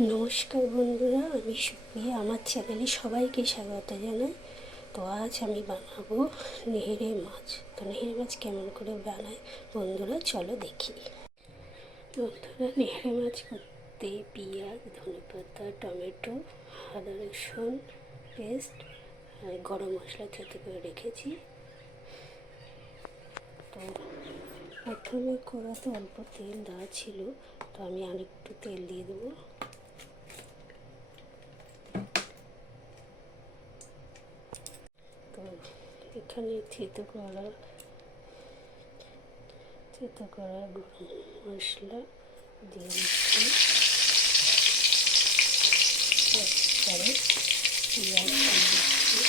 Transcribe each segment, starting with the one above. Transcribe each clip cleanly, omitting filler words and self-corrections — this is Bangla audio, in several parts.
নমস্কার বন্ধুরা, আমি সুপ্রিয়া। আমার চ্যানেলে সবাইকে স্বাগত জানাই। তো আজ আমি বানাবো নেহেরে মাছ। তো নেহেরে মাছ কেমন করে বানায় বন্ধুরা, চলো দেখি। বন্ধুরা, নেহেরে মাছ করতে পেঁয়াজ, ধনেপাতা, টমেটো, আদা রসুন পেস্ট আর গরম মশলা থেতো করে রেখেছি। তো প্রথমে কড়াতে অল্প তেল দেওয়া ছিল, তো আমি আরেকটু তেল দিয়ে দেবো। তো এখানে থেতো করা গরম মশলা দিয়ে দিচ্ছি। তারপরে পেঁয়াজ দিয়ে দিচ্ছি।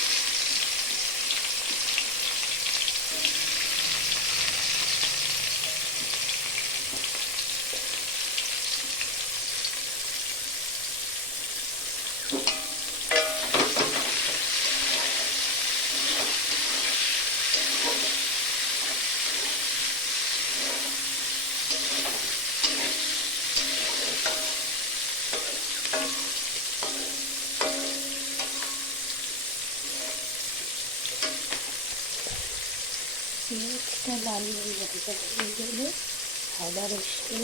পেঁয়াজটা লাল ভাজা হয়ে গেলে আদা রসুন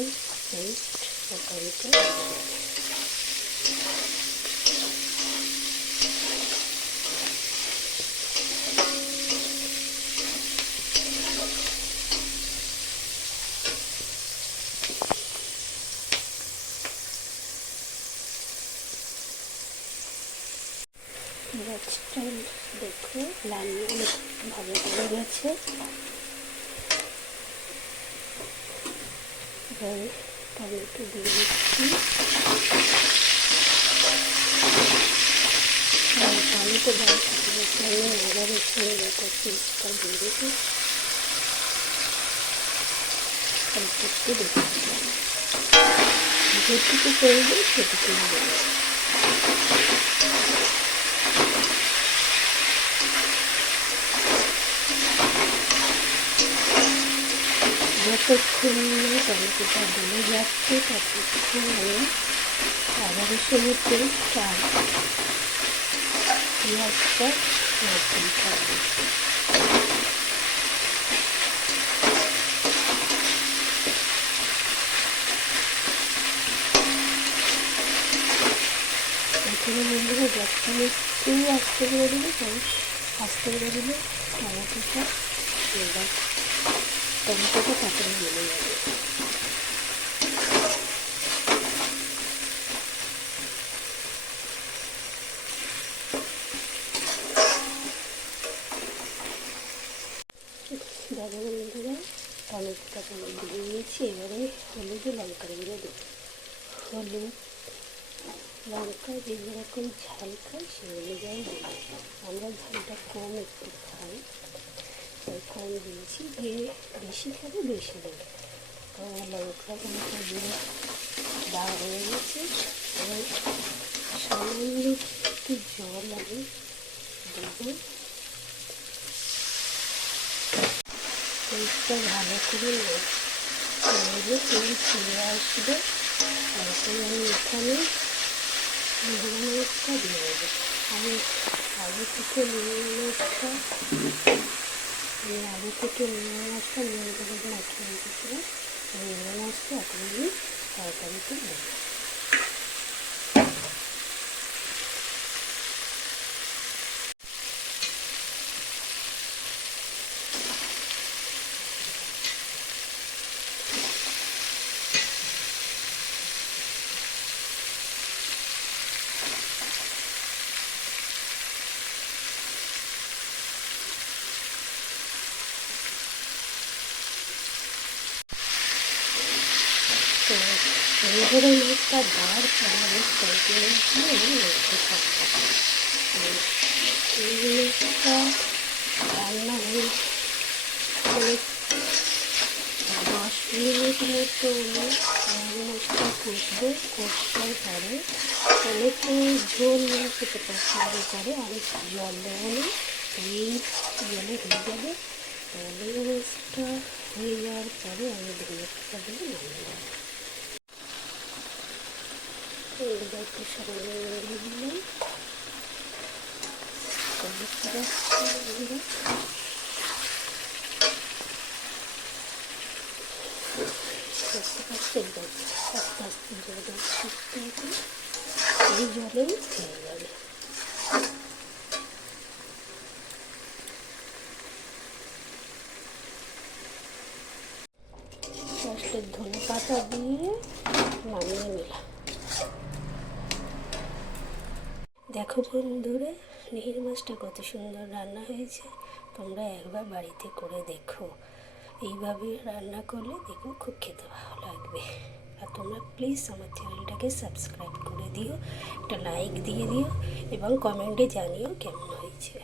পেস্ট মোটামুটি মাছটা দেখো লাল ভালো করে গেছে। এবার টমেটো দিয়ে দিচ্ছি। টমেটো আমি আদা রসুন বাটা পেস্টটা দিয়ে দেবো। অল্প একটু দেখছি যেটুকু করবো সেটুকু দেবো। যতক্ষণ না টমেটোটা গলে যাচ্ছে ততক্ষণ আমি আদা রসুনের পেস্ট আর পেঁয়াজটা নাড়তে থাকবো। এখানে বন্ধুরা গ্যাসটা একটু আস্তে করে দেবো, কারণ আস্তে করে দিলে টমেটোটা তাড়াতাড়ি গলে যাবে। দেখো বন্ধুরা, টমেটোটা দিয়ে নিয়েছি। এবারে হলুদ ও লঙ্কার গুঁড়ো দেবো। হলুদ লঙ্কা যে যেরকম ঝাল খাই সে অনুযায়ী দেবো। আমরা ঝালটা কম একটু খাই, তাই কম দিয়েছি। যে বেশি খাবে বেশি দেবে। তো লঙ্কা গুঁড়ো দেওয়া হয়ে গেছে। এবার সামান্য একটু জল আমি দেবো। পেস্টটা ভালো করে নেড়ে তেল ছেড়ে আসবে। তারপরে আমি এখানে নেহেরে মাছটা দিয়ে দেবো। আমি আগে থেকে নেহেরে মাছটা নুন হলুদ মাখিয়ে রেখেছিলাম। নেহেরে মাছটা এখন আমি তরকারিতে দেবো। তো নেহেরে মাছটা দেওয়ার পরে আমি কন্টিনিউ দিয়ে নেড়তে থাকবো। এই মাছটা রান্না হয়ে 10 মিনিট মতো আমি মাছটা কষবো। কষার পরে অনেকে ঝোল খেতে পছন্দ করে, আমি জল দেবো না। এই জলে হয়ে যাবে। তাহলে মাছটা হয়ে যাওয়ার পরে আমি ধনে পাতা দিয়ে নামিয়ে দেবো। একটু সামনে দিয়ে দিলাম। আস্তে আস্তে জল করতে হবে, এই জলেই হয়ে যাবে। ফার্স্টে ধনে পাতা দিয়ে নামিয়ে নিলাম। দেখো বন্ধুরা, মিহির মাছটা কত সুন্দর রান্না হয়েছে। তোমরা একবার বাড়িতে করে দেখো, এইভাবে রান্না করলে দেখো খুব খেতে ভালো লাগবে। আর তোমরা প্লিজ আমার চ্যানেলটাকে সাবস্ক্রাইব করে দিও, একটা লাইক দিয়ে দিও এবং কমেন্টে জানিও কেমন হয়েছে।